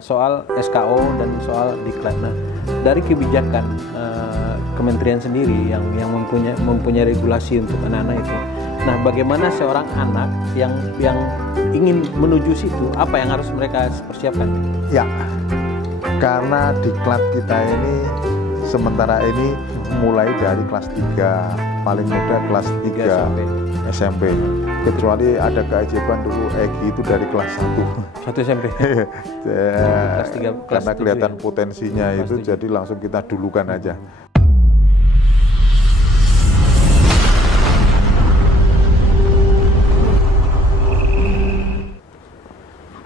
Soal SKO dan soal diklat. Nah, dari kebijakan kementerian sendiri yang mempunyai regulasi untuk anak-anak itu. Nah, bagaimana seorang anak yang ingin menuju situ, apa yang harus mereka persiapkan? Ya, karena diklat kita ini sementara ini mulai dari kelas 3, paling muda kelas 3 SMP. Kecuali ada keajaiban dulu Egi itu dari kelas 1 SMP. kelas 3, karena kelihatan ya? Potensinya kelas itu 3. Jadi langsung kita dulukan aja.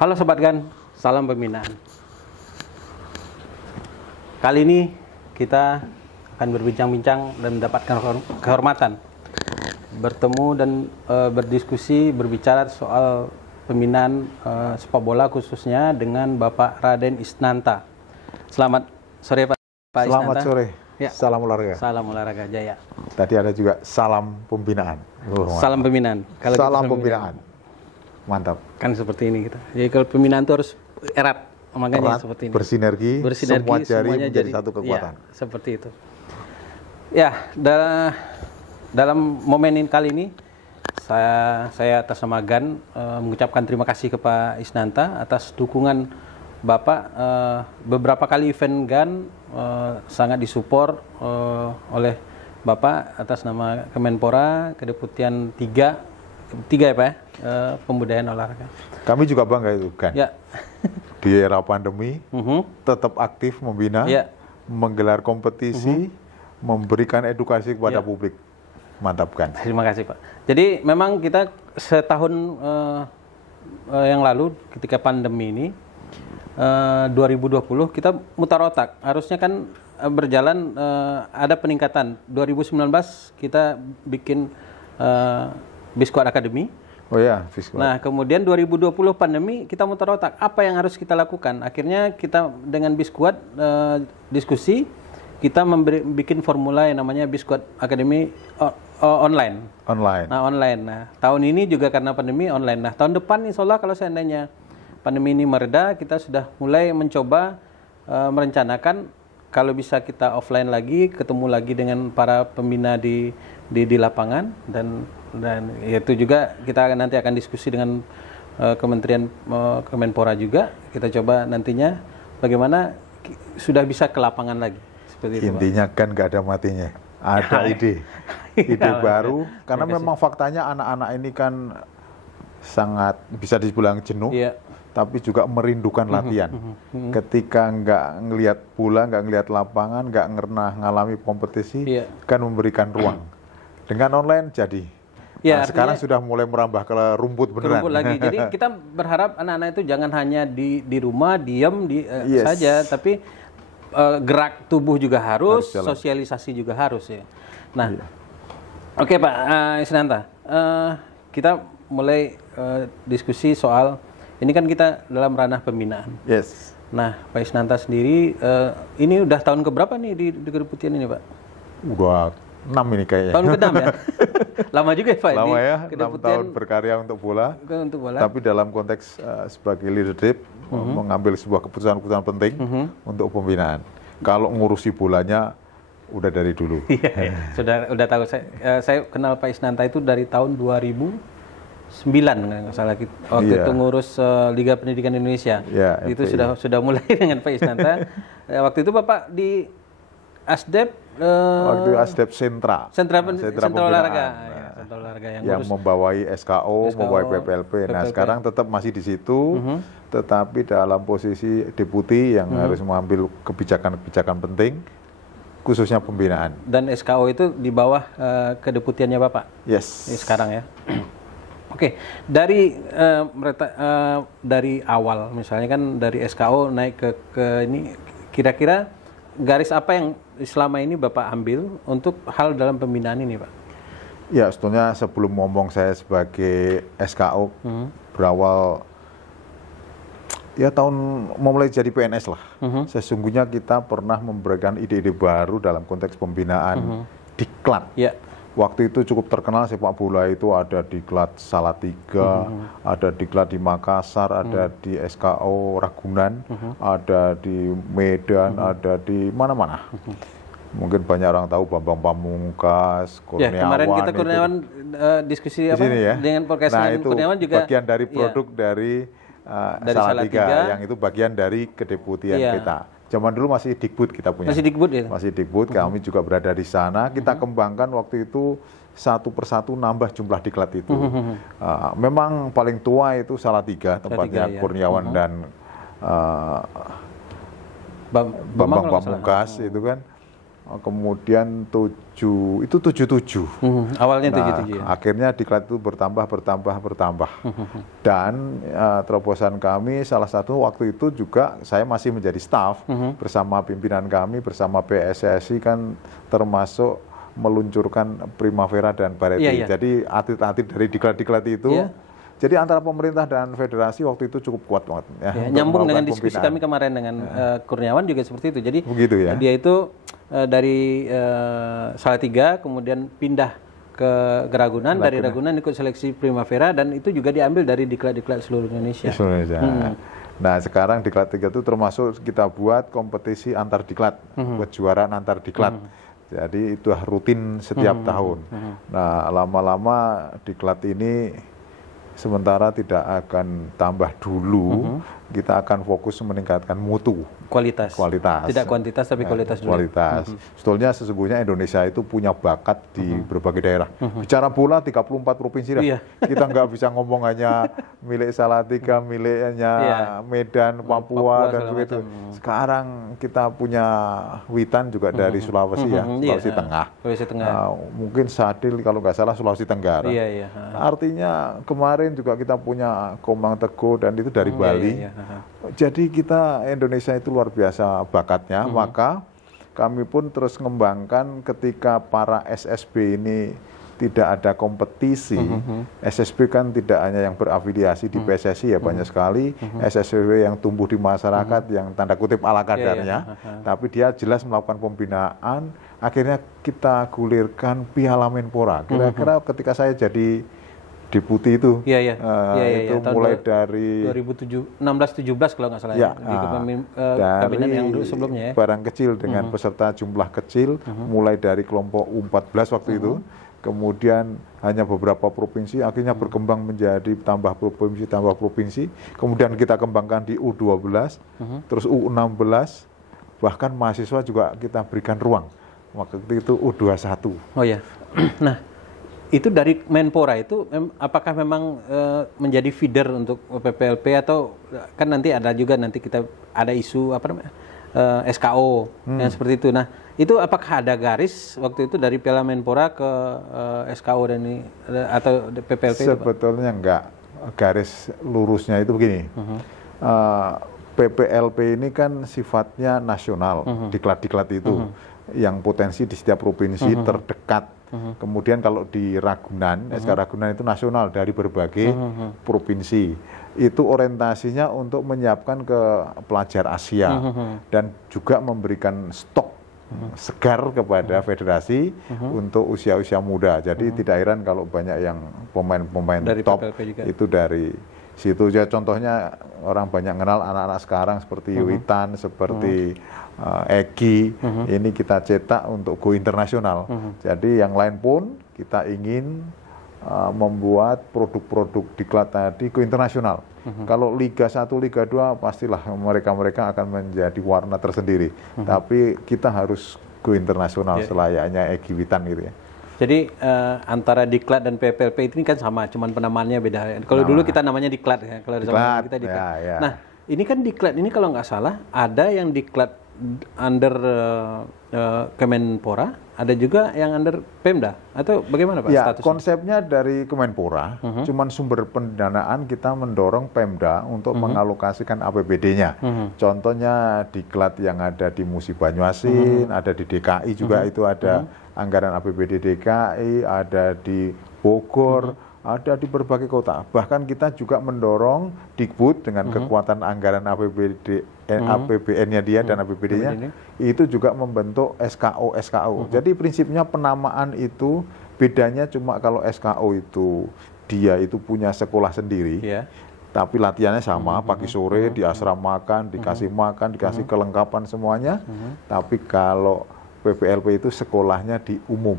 Halo Sobat Gan, salam pembinaan. Kali ini kita akan berbincang-bincang dan mendapatkan kehormatan bertemu dan berdiskusi, berbicara soal pembinaan sepak bola khususnya dengan Bapak Raden Isnanta. Selamat sore Pak Isnanta. Selamat sore. Ya. Salam olahraga. Salam olahraga jaya. Tadi ada juga salam pembinaan. Salam pembinaan. Kalau salam pembinaan. Mantap. Kan seperti ini kita. Jadi kalau pembinaan itu harus erat, makanya seperti ini. Bersinergi, semua jari menjadi satu kekuatan. Ya, seperti itu. Ya, dalam momen kali ini saya atas nama GAN mengucapkan terima kasih ke Pak Isnanta atas dukungan Bapak. Beberapa kali event GAN sangat disupport oleh Bapak atas nama Kemenpora, Kedeputian 3 ya Pak ya, pembudayaan olahraga. Kami juga bangga itu kan. Ya. Di era pandemi tetap aktif membina, menggelar kompetisi, memberikan edukasi kepada publik. Mantap kan. Terima kasih Pak. Jadi memang kita setahun yang lalu ketika pandemi ini 2020 kita mutar otak. Harusnya kan berjalan ada peningkatan. 2019 kita bikin Biskuat Academy. Oh ya, Biskuat. Nah, kemudian 2020 pandemi kita mutar otak. Apa yang harus kita lakukan? Akhirnya kita dengan Biskuat diskusi, kita bikin formula yang namanya Biskuat Academy online. Nah, online. Nah, tahun ini juga karena pandemi online. Nah, tahun depan insya Allah kalau seandainya pandemi ini mereda, kita sudah mulai mencoba merencanakan kalau bisa kita offline lagi, ketemu lagi dengan para pembina di lapangan dan itu juga kita nanti akan diskusi dengan Kementerian Kemenpora juga. Kita coba nantinya bagaimana sudah bisa ke lapangan lagi. Seperti intinya itu, kan nggak ada matinya. Ada ide baru. Karena memang faktanya anak-anak ini kan sangat bisa dibilang jenuh, tapi juga merindukan latihan. Ketika nggak ngelihat bola, nggak ngelihat lapangan, nggak pernah ngalami kompetisi, kan memberikan ruang. Dengan online jadi. Ya, nah, sekarang sudah mulai merambah ke rumput beneran. Rumput lagi. Jadi kita berharap anak-anak itu jangan hanya di rumah diam saja, tapi gerak tubuh juga harus sosialisasi juga harus ya. Nah, oke Pak Isnanta, kita mulai diskusi soal ini kan kita dalam ranah pembinaan. Yes. Nah, Pak Isnanta sendiri ini udah tahun keberapa nih di Kedeputian ini Pak? Udah 6 ini kayaknya. Tahun ke-6 ya? Lama juga ya Pak? Lama ya, 6 tahun berkarya untuk bola. Tapi dalam konteks sebagai leadership, mengambil sebuah keputusan-keputusan penting untuk pembinaan. Kalau ngurusi bolanya, udah dari dulu. Udah tahu. Saya kenal Pak Isnanta itu dari tahun 2009, nggak salah. Waktu itu ngurus Liga Pendidikan Indonesia. Itu sudah mulai dengan Pak Isnanta. Waktu itu Bapak di Asdep, waktu Asdep Sentra Olahraga, yang membawai SKO, membawai PPLP. Nah, sekarang tetap masih di situ, tetapi dalam posisi deputi yang harus mengambil kebijakan-kebijakan penting, khususnya pembinaan. Dan SKO itu di bawah kedeputiannya Bapak? Yes. Sekarang ya. Oke, dari awal, misalnya kan dari SKO naik ke ini, kira-kira garis apa yang selama ini Bapak ambil untuk hal dalam pembinaan ini, Pak? Ya, sebetulnya sebelum ngomong saya sebagai SKO, berawal ya tahun mau mulai jadi PNS lah. Sesungguhnya kita pernah memberikan ide-ide baru dalam konteks pembinaan diklat. waktu itu cukup terkenal sepak bola itu ada diklat Salatiga, ada diklat di Makassar, ada di SKO Ragunan, ada di Medan, ada di mana-mana. Mungkin banyak orang tahu Bambang Pamungkas, Kurniawan. Ya, kemarin kita Kurniawan diskusi apa ya? Dengan podcast dengan Kurniawan juga. Bagian dari produk dari Salatiga, yang itu bagian dari kedeputian kita. Zaman dulu masih Dikbud kita punya. Masih Dikbud ya? Masih Dikbud, kami juga berada di sana. Kita kembangkan waktu itu satu persatu nambah jumlah diklat itu. Memang paling tua itu Salatiga, tempatnya Kurniawan dan Bambang Pamungkas itu kan. Kemudian 77. Awalnya 77 ya? Akhirnya diklat itu bertambah. Dan terobosan kami salah satu waktu itu juga saya masih menjadi staf bersama pimpinan kami, bersama PSSI kan termasuk meluncurkan Primavera dan Bareti. Jadi atlet-atlet dari diklat-diklat itu jadi antara pemerintah dan federasi waktu itu cukup kuat banget. Nyambung dengan diskusi kami kemarin dengan Kurniawan juga seperti itu. Jadi begitu, ya? Dia itu dari Salatiga kemudian pindah ke Ragunan, dari Ragunan ikut seleksi Primavera dan itu juga diambil dari diklat-diklat seluruh Indonesia. Nah sekarang diklat 3 itu termasuk kita buat kompetisi antar diklat, kejuaraan antar diklat. Jadi itu rutin setiap tahun. Nah lama-lama diklat ini sementara tidak akan tambah dulu, kita akan fokus meningkatkan mutu. Kualitas. Tidak kuantitas tapi kualitas dulu. Kualitas. Sebetulnya sesungguhnya Indonesia itu punya bakat di berbagai daerah. Bicara bola 34 provinsi dah. Kita nggak bisa ngomong hanya milik Salatiga, miliknya Medan, Papua dan begitu. Sekarang kita punya Witan juga dari Sulawesi Sulawesi Tengah. Mungkin Sadil kalau nggak salah Sulawesi Tenggara. Artinya kemarin juga kita punya Komang Teguh dan itu dari Bali. Jadi kita Indonesia itu luar biasa bakatnya, maka kami pun terus mengembangkan ketika para SSB ini tidak ada kompetisi. SSB kan tidak hanya yang berafiliasi di PSSI ya, banyak sekali SSB yang tumbuh di masyarakat yang tanda kutip ala kadarnya, tapi dia jelas melakukan pembinaan. Akhirnya kita gulirkan Piala Menpora. Kira-kira ketika saya jadi Deputi itu, itu mulai dari 2016-17 kalau nggak salah di kabinet yang dulu sebelumnya barang kecil dengan peserta jumlah kecil, mulai dari kelompok U14 waktu itu, kemudian hanya beberapa provinsi, akhirnya berkembang menjadi tambah provinsi, kemudian kita kembangkan di U12, terus U16, bahkan mahasiswa juga kita berikan ruang, waktu itu U21. Nah, itu dari Menpora itu apakah memang menjadi feeder untuk PPLP atau kan nanti ada juga kita ada isu apa namanya SKO yang seperti itu. Nah itu apakah ada garis waktu itu dari Piala Menpora ke SKO dan ini atau PPLP? Sebetulnya enggak, garis lurusnya itu begini. PPLP ini kan sifatnya nasional, diklat-diklat itu yang potensi di setiap provinsi terdekat. Kemudian kalau di Ragunan, SK Ragunan itu nasional dari berbagai provinsi. Itu orientasinya untuk menyiapkan ke pelajar Asia dan juga memberikan stok segar kepada federasi untuk usia-usia muda. Jadi tidak heran kalau banyak yang pemain-pemain top itu dari situ. Ya, contohnya orang banyak kenal anak-anak sekarang seperti Witan, seperti Egi, ini kita cetak untuk go internasional. Jadi yang lain pun kita ingin membuat produk-produk diklat tadi go internasional. Kalau Liga 1, Liga 2 pastilah mereka akan menjadi warna tersendiri. Tapi kita harus go internasional selayaknya Egi Witan gitu ya. Jadi antara diklat dan PPLP ini kan sama, cuman penamaannya beda. Kalau dulu kita namanya diklat ya, kalau zaman kita diklat. Nah, ini kan diklat ini kalau nggak salah ada yang diklat under Kemenpora, ada juga yang under Pemda atau bagaimana Pak statusnya? Konsepnya dari Kemenpora, cuman sumber pendanaan kita mendorong Pemda untuk mengalokasikan APBD-nya. Contohnya diklat yang ada di Musi Banyuasin, ada di DKI juga itu ada anggaran APBD DKI, ada di Bogor, ada di berbagai kota. Bahkan kita juga mendorong Dikbud dengan kekuatan anggaran APBN-nya dia dan APBD-nya, itu juga membentuk SKO. Jadi prinsipnya penamaan itu bedanya cuma kalau SKO itu dia itu punya sekolah sendiri, tapi latihannya sama, pagi sore di asrama makan, dikasih kelengkapan semuanya. Tapi kalau PPLP itu sekolahnya di umum,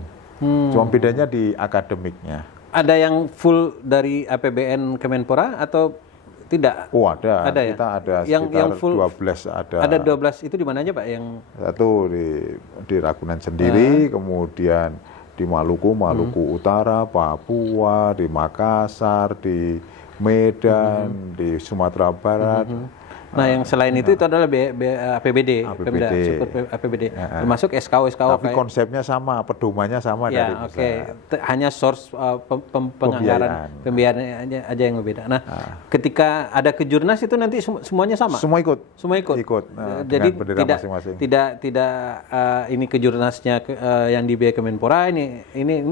cuma bedanya di akademiknya. Ada yang full dari APBN Kemenpora atau tidak? Oh ada ya? Kita ada yang full 12 ada. Ada 12 itu di mana aja Pak? Yang satu di Ragunan sendiri, kemudian di Maluku Utara, Papua, di Makassar, di Medan, di Sumatera Barat. Nah, yang selain itu adalah APBD, Pemda, APBD, termasuk SKO. Tapi konsepnya sama, pedomannya sama dari pusat. Hanya source penganggaran, pembiayaan aja yang berbeda. Nah, ketika ada kejurnas itu nanti semuanya sama? Semua ikut. Nah, jadi tidak ini kejurnasnya yang dibiayai Kemenpora ini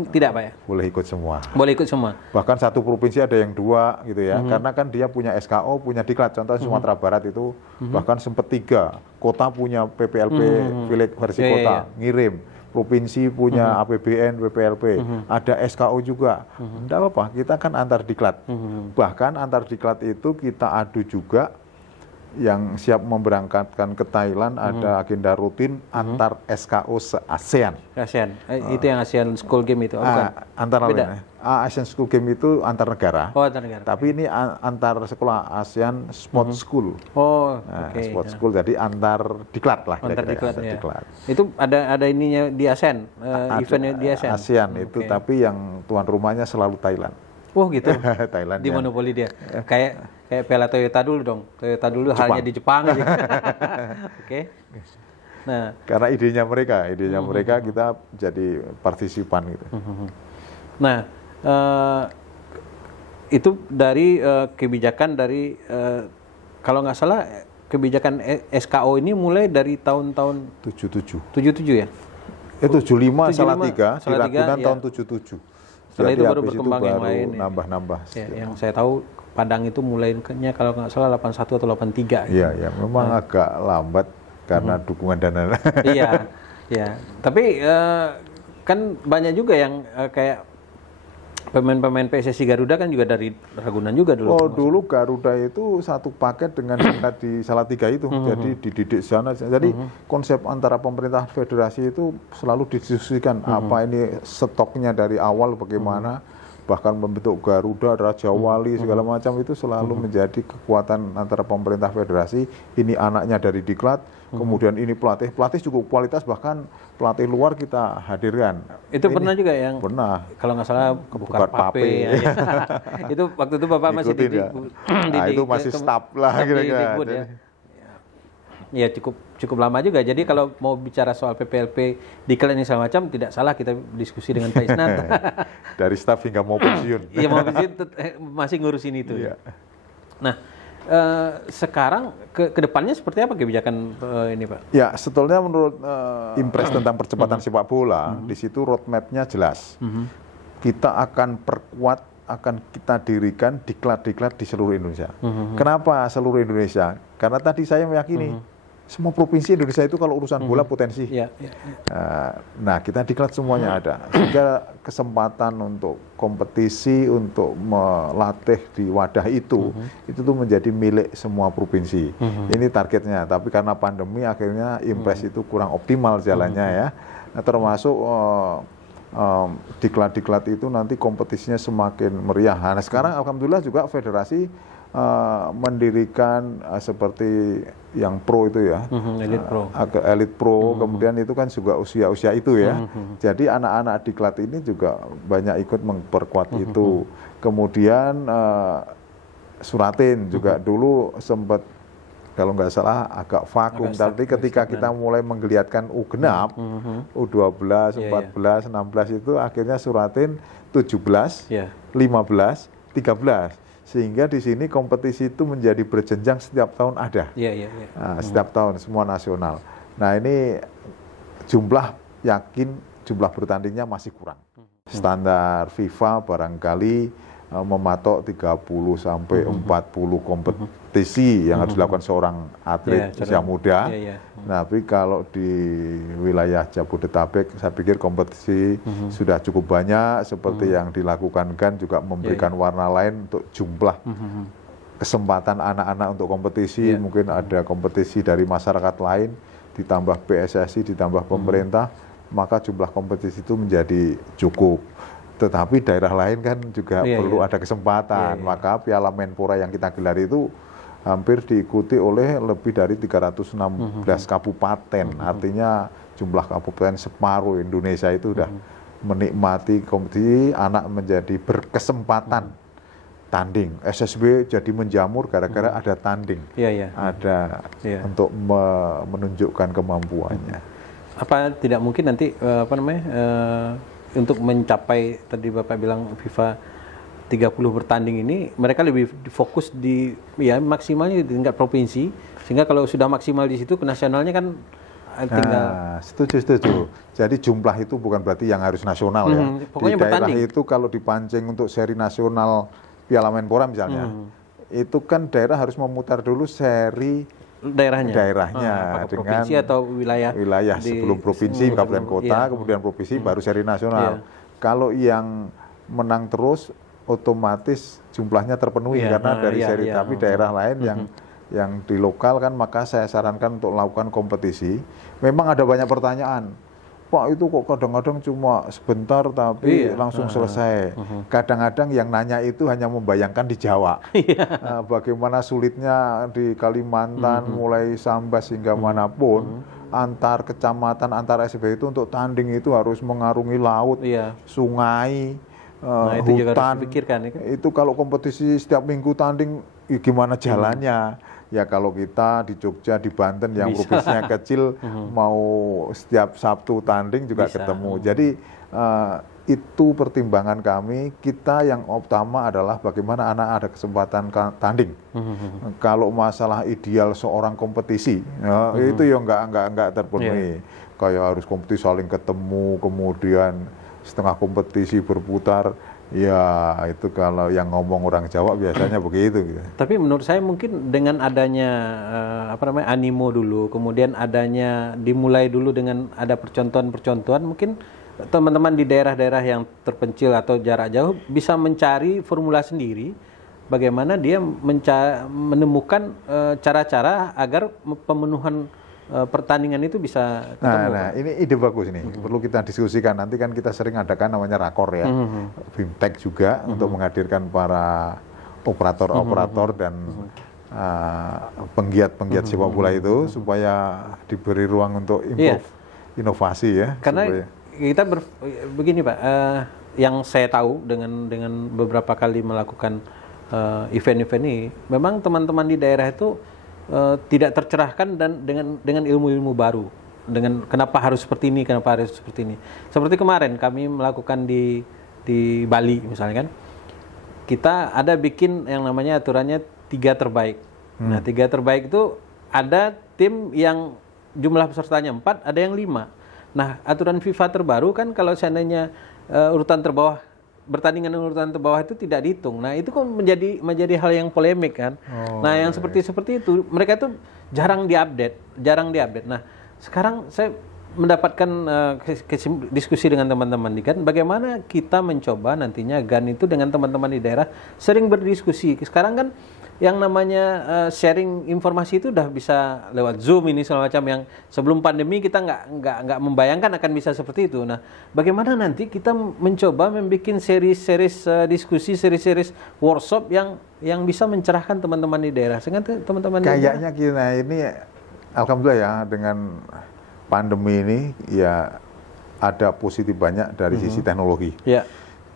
tidak Pak ya? Boleh ikut semua. Boleh ikut semua. Bahkan satu provinsi ada yang 2 gitu ya, karena kan dia punya SKO, punya diklat. Contoh Sumatera Barat itu bahkan sempat 3 kota punya PPLP village versi kota, ngirim. Provinsi punya APBN PPLP, ada SKO juga. Tidak apa-apa, kita kan antar diklat. Bahkan antar diklat itu kita adu juga. Yang siap memberangkatkan ke Thailand ada agenda rutin antar SKO se-ASEAN. Itu yang ASEAN School Game itu, bukan? Antara lain. ASEAN School Game itu antar negara. Oh, antar negara. Tapi ini antar sekolah ASEAN Sport School. Oh, Sport School, jadi antar diklat lah. Antar diklat. Itu ada ininya di ASEAN, eventnya di ASEAN. ASEAN itu, tapi yang tuan rumahnya selalu Thailand. Oh gitu. Thailand. Di monopoli dia. Kayak Piala Toyota dulu dong. Toyota dulu hanya di Jepang aja. Oke. Nah, karena idenya mereka kita jadi partisipan gitu. Nah, itu dari kebijakan dari kalau nggak salah kebijakan SKO ini mulai dari tahun-tahun 77 ya? 75 Salatiga di Ragunan tahun 77. Setelah itu baru berkembang yang lain. Nambah-nambah. Yang saya tahu Padang itu mulainya kalau nggak salah 81 atau 83. Iya, memang agak lambat karena dukungan dana. Iya. Tapi kan banyak juga yang kayak pemain-pemain PSSI Garuda kan juga dari Ragunan juga dulu. Oh, dulu Garuda itu satu paket dengan di Salatiga itu. Jadi dididik sana. Jadi konsep antara pemerintah federasi itu selalu didiskusikan apa ini stoknya dari awal bagaimana. Bahkan membentuk Garuda, Raja Wali segala macam itu selalu menjadi kekuatan antara pemerintah federasi. Ini anaknya dari diklat, kemudian ini pelatih cukup kualitas, bahkan pelatih luar kita hadirkan. Itu pernah juga yang pernah. Kalau nggak salah Bukan Pape. Ya. Itu waktu itu Bapak masih itu masih staff lah kira-kira. Ya cukup lama juga. Jadi kalau mau bicara soal PPLP diklat ini segala macam, tidak salah kita diskusi dengan Pak Isnat. Dari staf hingga mau pensiun. Iya, mau pensiun masih ngurusin itu. Iya. Nah, sekarang ke depannya seperti apa kebijakan ini Pak? Ya, sebetulnya menurut Impres tentang percepatan sepak bola, di situ roadmap-nya jelas. Kita akan perkuat, akan kita dirikan diklat-diklat di seluruh Indonesia. Kenapa seluruh Indonesia? Karena tadi saya meyakini semua provinsi Indonesia itu kalau urusan bola potensi. Nah, kita diklat semuanya ada. Sehingga kesempatan untuk kompetisi, untuk melatih di wadah itu tuh menjadi milik semua provinsi. Ini targetnya. Tapi karena pandemi akhirnya Impres itu kurang optimal jalannya ya. Nah, termasuk diklat-diklat itu nanti kompetisinya semakin meriah. Nah, sekarang alhamdulillah juga federasi mendirikan seperti yang pro itu ya, Elite Pro, kemudian itu kan juga usia-usia itu ya. Jadi anak-anak diklat ini juga banyak ikut memperkuat itu. Kemudian Suratin juga dulu sempat kalau nggak salah agak vakum, tapi ketika kita mulai menggeliatkan U-genap, U12, 14, 16 itu akhirnya Suratin 17, 15, 13. Sehingga di sini kompetisi itu menjadi berjenjang setiap tahun ada. Nah, setiap tahun semua nasional. Nah, ini jumlah bertandingnya masih kurang. Standar FIFA barangkali mematok 30 sampai 40 kompetisi yang harus dilakukan seorang atlet usia muda. Tapi kalau di wilayah Jabodetabek saya pikir kompetisi sudah cukup banyak, seperti yang dilakukan kan juga memberikan warna lain untuk jumlah kesempatan anak-anak untuk kompetisi. Mungkin ada kompetisi dari masyarakat lain ditambah PSSI ditambah pemerintah, maka jumlah kompetisi itu menjadi cukup. Tetapi daerah lain kan juga perlu ada kesempatan. Maka Piala Menpora yang kita gelar itu hampir diikuti oleh lebih dari 316 kabupaten. Artinya jumlah kabupaten separuh Indonesia itu sudah menikmati kompetisi, anak menjadi berkesempatan tanding. SSB jadi menjamur gara-gara ada tanding. Ada untuk menunjukkan kemampuannya. Apa tidak mungkin nanti untuk mencapai tadi Bapak bilang FIFA 30 bertanding ini, mereka lebih fokus di maksimalnya di tingkat provinsi, sehingga kalau sudah maksimal di situ ke nasionalnya kan tinggal. Setuju. Jadi jumlah itu bukan berarti yang harus nasional ya. Di daerah bertanding. Itu kalau dipancing untuk seri nasional Piala Menpora misalnya, itu kan daerah harus memutar dulu seri daerahnya dengan provinsi atau wilayah sebelum provinsi, kabupaten kota, kemudian provinsi, baru seri nasional. Kalau yang menang terus otomatis jumlahnya terpenuhi karena dari seri. Tapi daerah lain yang di lokal kan, maka saya sarankan untuk melakukan kompetisi. Memang ada banyak pertanyaan, Pak itu kok kadang-kadang cuma sebentar tapi langsung selesai. Kadang-kadang yang nanya itu hanya membayangkan di Jawa. Bagaimana sulitnya di Kalimantan, mulai Sambas hingga manapun, antar kecamatan, antar SB itu untuk tanding itu harus mengarungi laut, sungai, itu hutan. juga harus dipikirkan, ya kan? Itu kalau kompetisi setiap minggu tanding, gimana jalannya? Ya kalau kita di Jogja, di Banten yang provinsinya kecil, mau setiap Sabtu tanding juga ketemu. Jadi itu pertimbangan kami. Kita yang utama adalah bagaimana anak ada kesempatan tanding. Kalau masalah ideal seorang kompetisi, itu ya nggak terpenuhi. Kayak harus kompetisi saling ketemu, kemudian setengah kompetisi berputar. Ya itu kalau yang ngomong orang Jawa biasanya begitu. Tapi menurut saya mungkin dengan adanya animo dulu, kemudian adanya dimulai dulu dengan ada percontohan-percontohan, mungkin teman-teman di daerah-daerah yang terpencil atau jarak jauh bisa mencari formula sendiri bagaimana dia menemukan cara-cara agar pemenuhan pertandingan itu bisa ketemu. Nah, ini ide bagus nih. Perlu kita diskusikan. Nanti kan kita sering adakan namanya rakor ya. BIMTEK juga untuk menghadirkan para operator-operator dan penggiat-penggiat sepak bola itu supaya diberi ruang untuk inovasi ya. Karena kita begini Pak, yang saya tahu dengan beberapa kali melakukan event-event ini, memang teman-teman di daerah itu tidak tercerahkan dan dengan ilmu-ilmu baru, dengan kenapa harus seperti ini, kenapa harus seperti ini. Seperti kemarin kami melakukan di Bali misalnya kan, kita ada bikin yang namanya aturannya 3 terbaik. Nah 3 terbaik itu ada tim yang jumlah pesertanya 4, ada yang 5. Nah aturan FIFA terbaru kan kalau seandainya urutan terbawah, bertandingan urutan terbawah itu tidak dihitung. Nah itu kan menjadi hal yang polemik kan. Yang seperti itu mereka itu jarang diupdate. Nah sekarang saya mendapatkan diskusi dengan teman-teman di GAN, bagaimana kita mencoba nantinya GAN itu dengan teman-teman di daerah sering berdiskusi. Sekarang kan yang namanya sharing informasi itu udah bisa lewat Zoom ini segala macam, yang sebelum pandemi kita nggak membayangkan akan bisa seperti itu. Nah, bagaimana nanti kita mencoba membuat series diskusi, series workshop yang bisa mencerahkan teman-teman di daerah. Sehingga teman-teman kayaknya kita ini alhamdulillah ya dengan pandemi ini ya ada positif banyak dari sisi teknologi.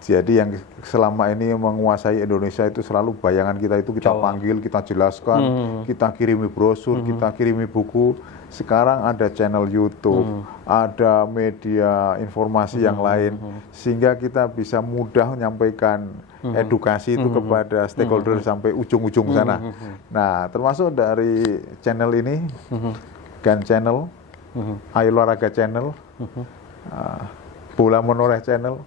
Jadi yang selama ini menguasai Indonesia itu selalu bayangan kita itu kita panggil, kita jelaskan, kita kirimi brosur, kita kirimi buku. Sekarang ada channel YouTube, ada media informasi yang lain, sehingga kita bisa mudah menyampaikan edukasi itu kepada stakeholder sampai ujung-ujung sana. Nah, termasuk dari channel ini, GAN Channel, Ayo Olahraga Channel, Bola Menoreh Channel.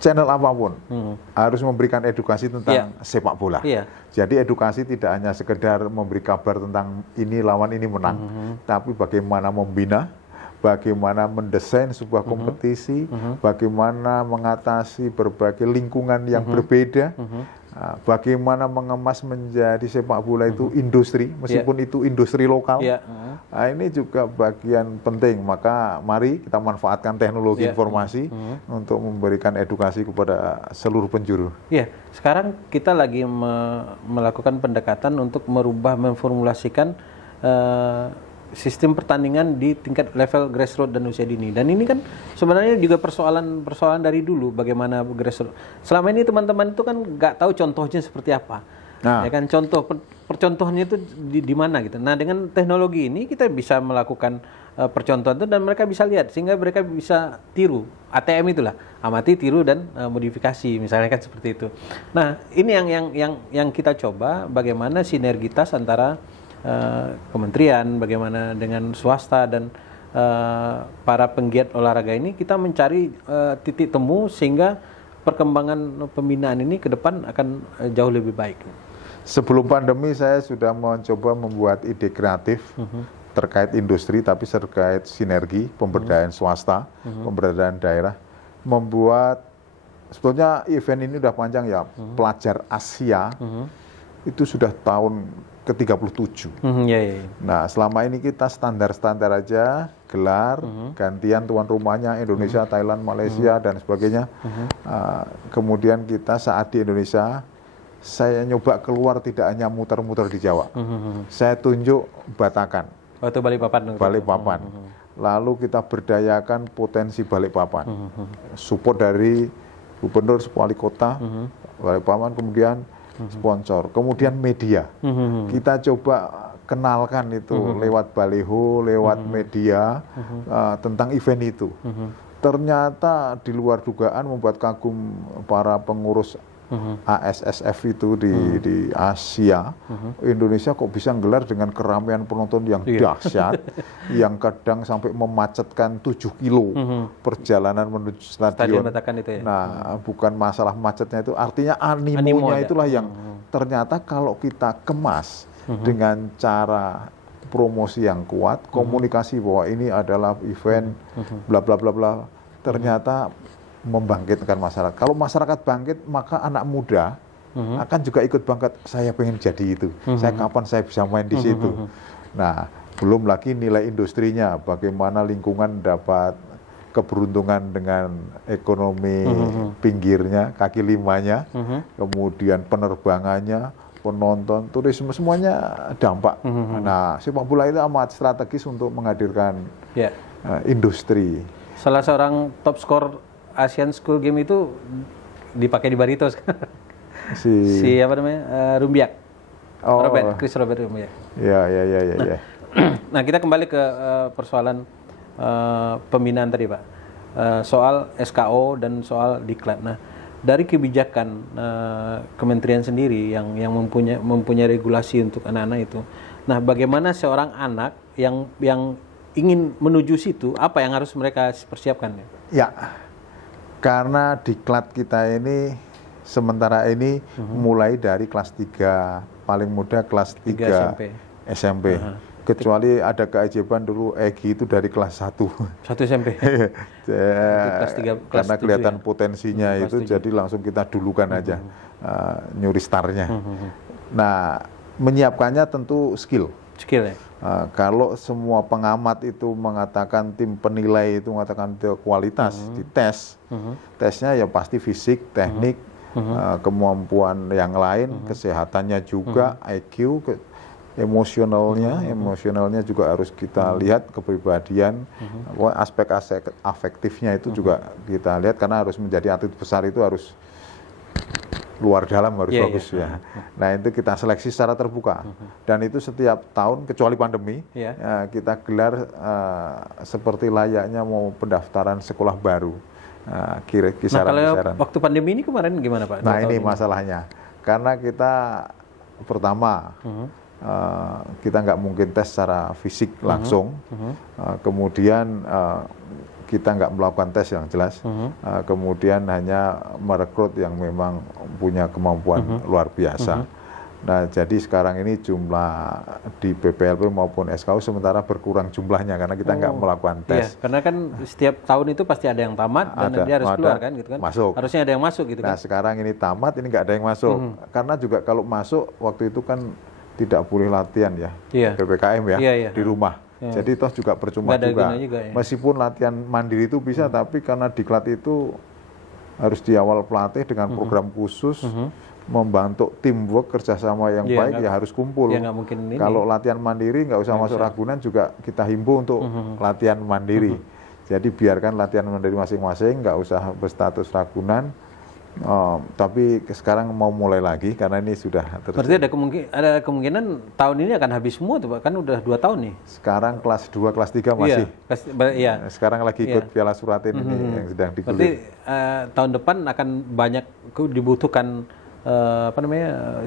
channel apapun harus memberikan edukasi tentang sepak bola. Jadi edukasi tidak hanya sekedar memberi kabar tentang ini lawan ini menang, tapi bagaimana membina, bagaimana mendesain sebuah kompetisi, bagaimana mengatasi berbagai lingkungan yang berbeda, bagaimana mengemas menjadi sepak bola itu industri, meskipun itu industri lokal. Nah, ini juga bagian penting. Maka mari kita manfaatkan teknologi informasi untuk memberikan edukasi kepada seluruh penjuru. Sekarang kita lagi melakukan pendekatan untuk merubah, memformulasikan sistem pertandingan di tingkat level grassroots dan usia dini. Dan ini kan sebenarnya juga persoalan dari dulu, bagaimana grassroots. Selama ini teman-teman itu kan nggak tahu contohnya seperti apa. Ya kan, contoh percontohannya itu di mana gitu. Nah, dengan teknologi ini kita bisa melakukan percontohan itu dan mereka bisa lihat sehingga mereka bisa tiru. ATM itulah, amati, tiru dan modifikasi, misalnya kan seperti itu. Nah, ini yang kita coba, bagaimana sinergitas antara kementerian, bagaimana dengan swasta dan para penggiat olahraga ini, kita mencari titik temu sehingga perkembangan pembinaan ini ke depan akan jauh lebih baik. Sebelum pandemi saya sudah mencoba membuat ide kreatif terkait industri, tapi terkait sinergi pemberdayaan swasta, pemberdayaan daerah, membuat sebetulnya event ini udah panjang ya, pelajar Asia itu sudah tahun ke-37. Nah, selama ini kita standar-standar aja, gelar, gantian tuan rumahnya Indonesia, Thailand, Malaysia, dan sebagainya. Kemudian kita saat di Indonesia, saya nyoba keluar tidak hanya muter-muter di Jawa. Saya tunjuk Batakan. Waktu Balikpapan. Lalu kita berdayakan potensi Balikpapan. Support dari gubernur, wali kota, Balikpapan, kemudian sponsor, kemudian media. Kita coba kenalkan itu lewat baliho, lewat media tentang event itu. Ternyata di luar dugaan membuat kagum para pengurus ASSF itu di Asia. Indonesia kok bisa nggelar dengan keramaian penonton yang dahsyat, yang kadang sampai memacetkan 7 kilo perjalanan menuju stadion. Itu ya? Nah, bukan masalah macetnya itu, artinya animonya itulah yang ternyata kalau kita kemas dengan cara promosi yang kuat, komunikasi bahwa ini adalah event bla bla bla bla, ternyata membangkitkan masyarakat. Kalau masyarakat bangkit, maka anak muda akan juga ikut bangkit. Saya pengen jadi itu. Kapan saya bisa main di situ. Nah, belum lagi nilai industrinya, bagaimana lingkungan dapat keberuntungan dengan ekonomi pinggirnya, kaki limanya, kemudian penerbangannya, penonton, turisme, semuanya dampak. Nah, sepak bola itu amat strategis untuk menghadirkan industri. Salah seorang top skor Asian School Game itu dipakai di Barito si apa namanya, Rumbiak, Chris Robert Rumbiak. Ya. Nah, kita kembali ke persoalan pembinaan tadi, Pak, soal SKO dan soal diklat. Nah, dari kebijakan kementerian sendiri yang mempunyai regulasi untuk anak-anak itu. Nah, bagaimana seorang anak yang ingin menuju situ, apa yang harus mereka persiapkan? Ya, karena diklat kita ini sementara ini mulai dari kelas 3, paling muda kelas 3 SMP. Kecuali ada keajaiban dulu Egi itu dari kelas 1 SMP. Karena kelihatan potensinya itu, jadi langsung kita dulukan aja nyuri starnya. Nah, menyiapkannya tentu skill ya. Kalau semua pengamat itu mengatakan, tim penilai itu mengatakan kualitas di tesnya ya pasti fisik, teknik, kemampuan yang lain, kesehatannya juga, IQ, emosionalnya juga harus kita lihat, kepribadian, aspek afektifnya itu juga kita lihat, karena harus menjadi atlet besar itu harus luar dalam, harus bagus ya. Nah, itu kita seleksi secara terbuka, dan itu setiap tahun kecuali pandemi kita gelar seperti layaknya mau pendaftaran sekolah baru. Kisaran. Waktu pandemi ini kemarin gimana, Pak? Nah, ini masalahnya, karena kita pertama kita nggak mungkin tes secara fisik langsung. Kemudian kita nggak melakukan tes yang jelas. Kemudian hanya merekrut yang memang punya kemampuan luar biasa. Nah, jadi sekarang ini jumlah di PPLP maupun SKU sementara berkurang jumlahnya karena kita nggak melakukan tes. Iya, karena kan setiap tahun itu pasti ada yang tamat dan dia harus keluar kan, gitu kan? Masuk. Harusnya ada yang masuk gitu kan? Nah, sekarang ini tamat, ini nggak ada yang masuk. Karena juga kalau masuk waktu itu kan tidak boleh latihan ya, PPKM ya, di rumah. Jadi toh juga percuma juga. Meskipun latihan mandiri itu bisa, tapi karena diklat itu harus di awal pelatih dengan program khusus. Membantu teamwork kerjasama yang baik ya harus kumpul. Kalau latihan mandiri nggak usah masuk Ragunan juga kita himbau untuk latihan mandiri. Jadi biarkan latihan mandiri masing-masing, nggak usah berstatus Ragunan. Tapi sekarang mau mulai lagi karena ini sudah terjadi. Berarti ada kemungkinan tahun ini akan habis semua tuh Pak, kan udah 2 tahun nih. Sekarang kelas 2, kelas 3 masih. Sekarang lagi ikut Piala Suratin ini yang sedang digulir. Berarti tahun depan akan banyak dibutuhkan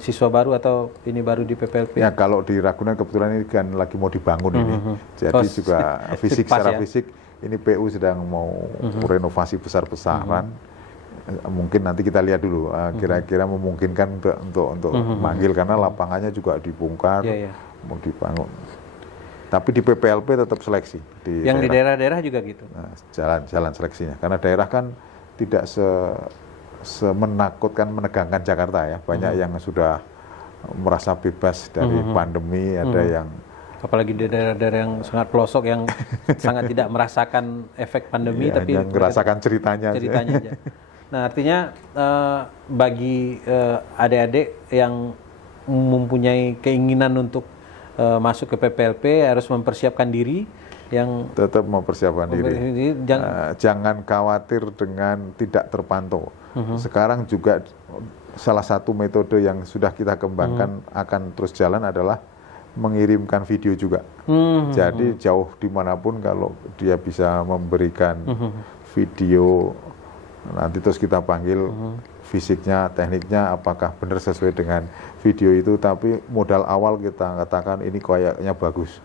siswa baru atau ini baru di PPLP? Ya, kalau di Ragunan kebetulan ini kan lagi mau dibangun ini. Jadi juga fisik secara fisik ini PU sedang mau renovasi besar-besaran. Mungkin nanti kita lihat dulu kira-kira memungkinkan untuk manggil karena lapangannya juga dibongkar, mau dibangun. Tapi di PPLP tetap seleksi. Yang di daerah-daerah juga gitu? Nah, jalan seleksinya. Karena daerah kan tidak semenakutkan, menegangkan Jakarta ya. Banyak yang sudah merasa bebas dari pandemi, ada yang apalagi di daerah-daerah yang sangat pelosok yang sangat tidak merasakan efek pandemi, tapi yang merasakan ceritanya aja. Nah, artinya bagi adik-adik yang mempunyai keinginan untuk masuk ke PPLP harus mempersiapkan diri, yang tetap mempersiapkan diri. Jangan khawatir dengan tidak terpantau. Sekarang juga salah satu metode yang sudah kita kembangkan akan terus jalan adalah mengirimkan video juga. Jadi jauh dimanapun kalau dia bisa memberikan video, nanti terus kita panggil fisiknya, tekniknya apakah benar sesuai dengan video itu. Tapi modal awal kita katakan ini kayaknya bagus.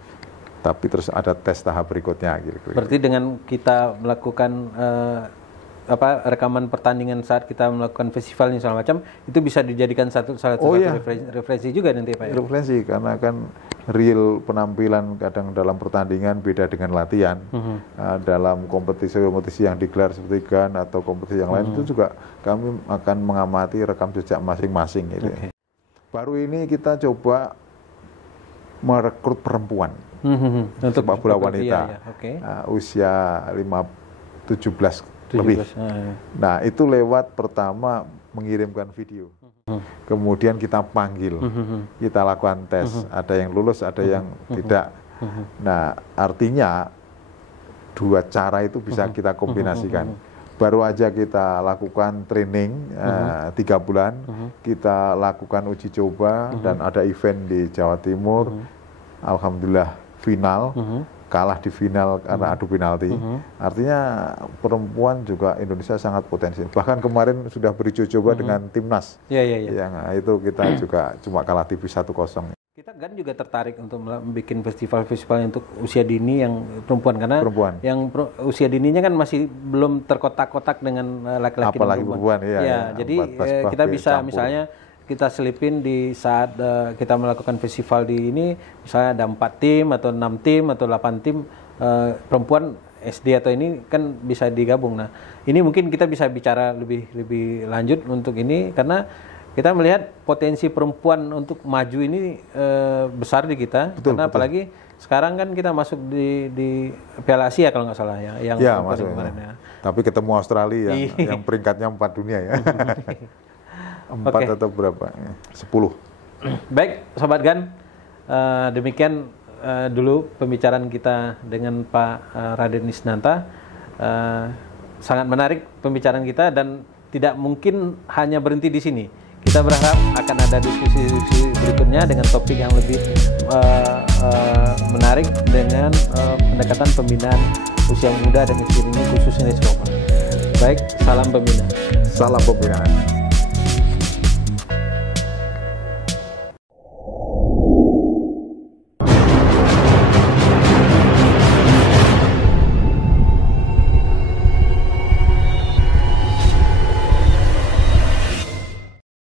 Tapi terus ada tes tahap berikutnya. Berarti dengan kita melakukan rekaman pertandingan saat kita melakukan festival ini segala macam, itu bisa dijadikan salah satu referensi juga nanti Pak ya? Referensi, karena kan real penampilan kadang dalam pertandingan beda dengan latihan. Dalam kompetisi yang digelar seperti GAN atau kompetisi yang lain itu juga kami akan mengamati rekam jejak masing-masing. Baru ini kita coba merekrut perempuan untuk sepak bola wanita usia 17 lebih. Nah, itu lewat pertama mengirimkan video. Kemudian kita panggil, kita lakukan tes. Ada yang lulus, ada yang tidak. Nah, artinya 2 cara itu bisa kita kombinasikan. Baru aja kita lakukan training 3 bulan, kita lakukan uji coba dan ada event di Jawa Timur. Alhamdulillah final. Kalah di final karena adu penalti. Artinya perempuan juga Indonesia sangat potensi. Bahkan kemarin sudah beruji coba dengan timnas. Yang itu kita juga cuma kalah tipis 1-0. Kita kan juga tertarik untuk bikin festival-festival untuk usia dini yang perempuan, karena yang usia dininya kan masih belum terkotak-kotak dengan laki-laki dan perempuan. Jadi kita bisa campur. Misalnya kita selipin di saat kita melakukan festival di ini, misalnya ada 4 tim atau 6 tim atau 8 tim perempuan SD atau ini kan bisa digabung. Nah, ini mungkin kita bisa bicara lebih lanjut untuk ini, karena kita melihat potensi perempuan untuk maju ini besar di kita. Karena apalagi sekarang kan kita masuk di Piala Asia kalau nggak salah ya. Yang masuk kemarin ya. Tapi ketemu Australia yang peringkatnya 4 dunia ya. 4 atau berapa? 10. Baik, Sobat GAN, demikian dulu pembicaraan kita dengan Pak Raden Isnanta. Sangat menarik pembicaraan kita dan tidak mungkin hanya berhenti di sini. Kita berharap akan ada diskusi-diskusi berikutnya dengan topik yang lebih menarik dengan pendekatan pembinaan usia muda dan usia dini khususnya di Eropa. Baik, salam pembina. Salam pembinaan.